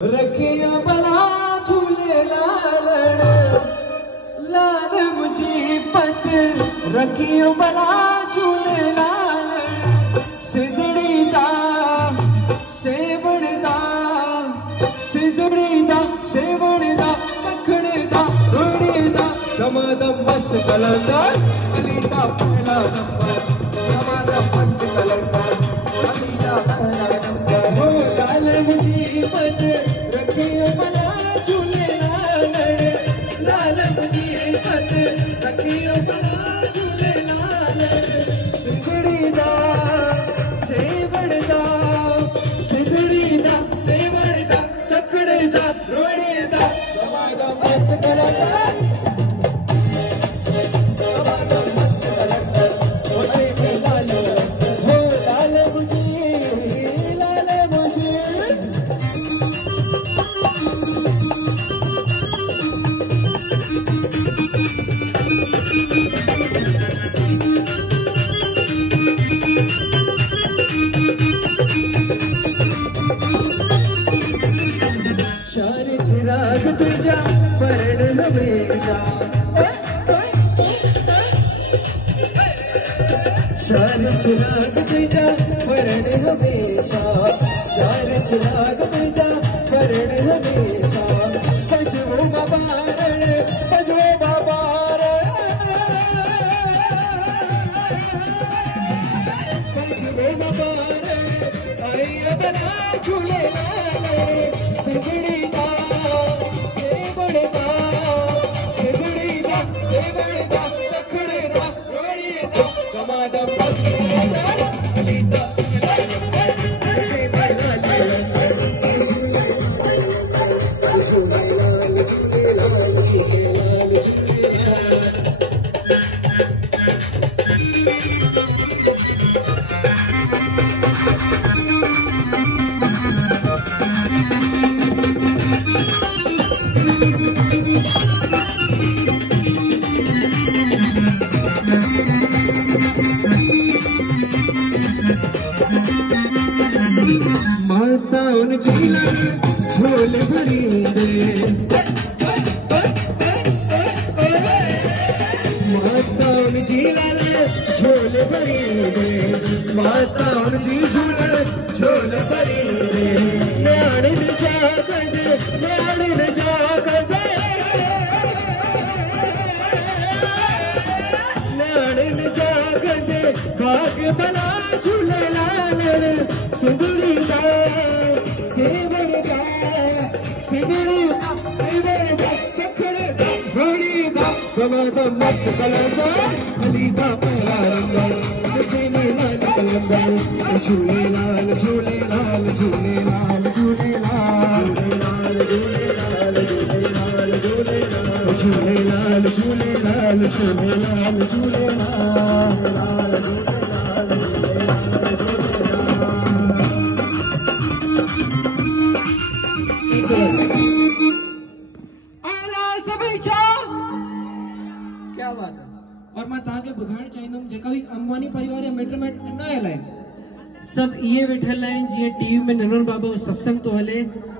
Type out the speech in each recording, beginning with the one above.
रखिया भला झूले लालण लाल मुझी पत रखियो भला झूले लालण सिदड़ी दा सेवण दा सिदड़ी दा सेवण दा सखण दा रोड़े दा दमादम मस्त कलंदर अली दा पहला नंबर दमादम मस्त कलंदर अली दा पहला नंबर हो लाल मुझी पत रखियो भला झूले लालण लाल मुझी पत रखियो भला झूले लालण सिदड़ी दा सेवण दा सिदड़ी दा सेवण दा सखण दा रोड़े दा दमादम मस्त कलंदर चिराग तुझा परण हमेशा शान चिराग तुझा परण हमेशा शान चिराग तुझा परण हमेशा सजो बाबारण सजो बाबारण सजो बाबारण अरे बना झूले लाले सिगड़ी माता उन झीला झोल भरी दे माता उन झीला झोल भरी दे माता उन झील झोल भरी दे न्याण जागद न्याण जागद न्याण जागद भाग भला झूले लालण सिदड़ी दा सेवण दा सिदड़ी दा सेवण दा सखण दा रोड़ी दा दमादम मस्त कलंदर अली दा पहला नंबर सीने लाल कलंदर झूले लाल झूले लाल झूले लाल झूले लाल झूले लाल झूले लाल झूले लाल झूले लाल झूले लाल झूले लाल झूले लाल लाल झूले क्या बात है। और मैं ताके बुधाण चाहिंदुमि जेका भी अंबानी परिवार या मिट मैट कंदा आहिनि सब इहे वेठल आहिनि जीअं टीवी में ननोर बाबा सत्संग तो हले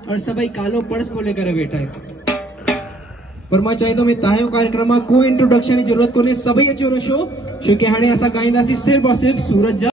और सभई कालो पर्स खोले करे वेठा आहिनि पर मां चाहिंदुमि तव्हांजो कार्यक्रम आहे कोई इंट्रोडक्शन जी जरूरत कोन्हे सभई अची वञो छो कि हाणे असां गाईंदासीं सिर्फ़ और सिर्फ़ सूरत जा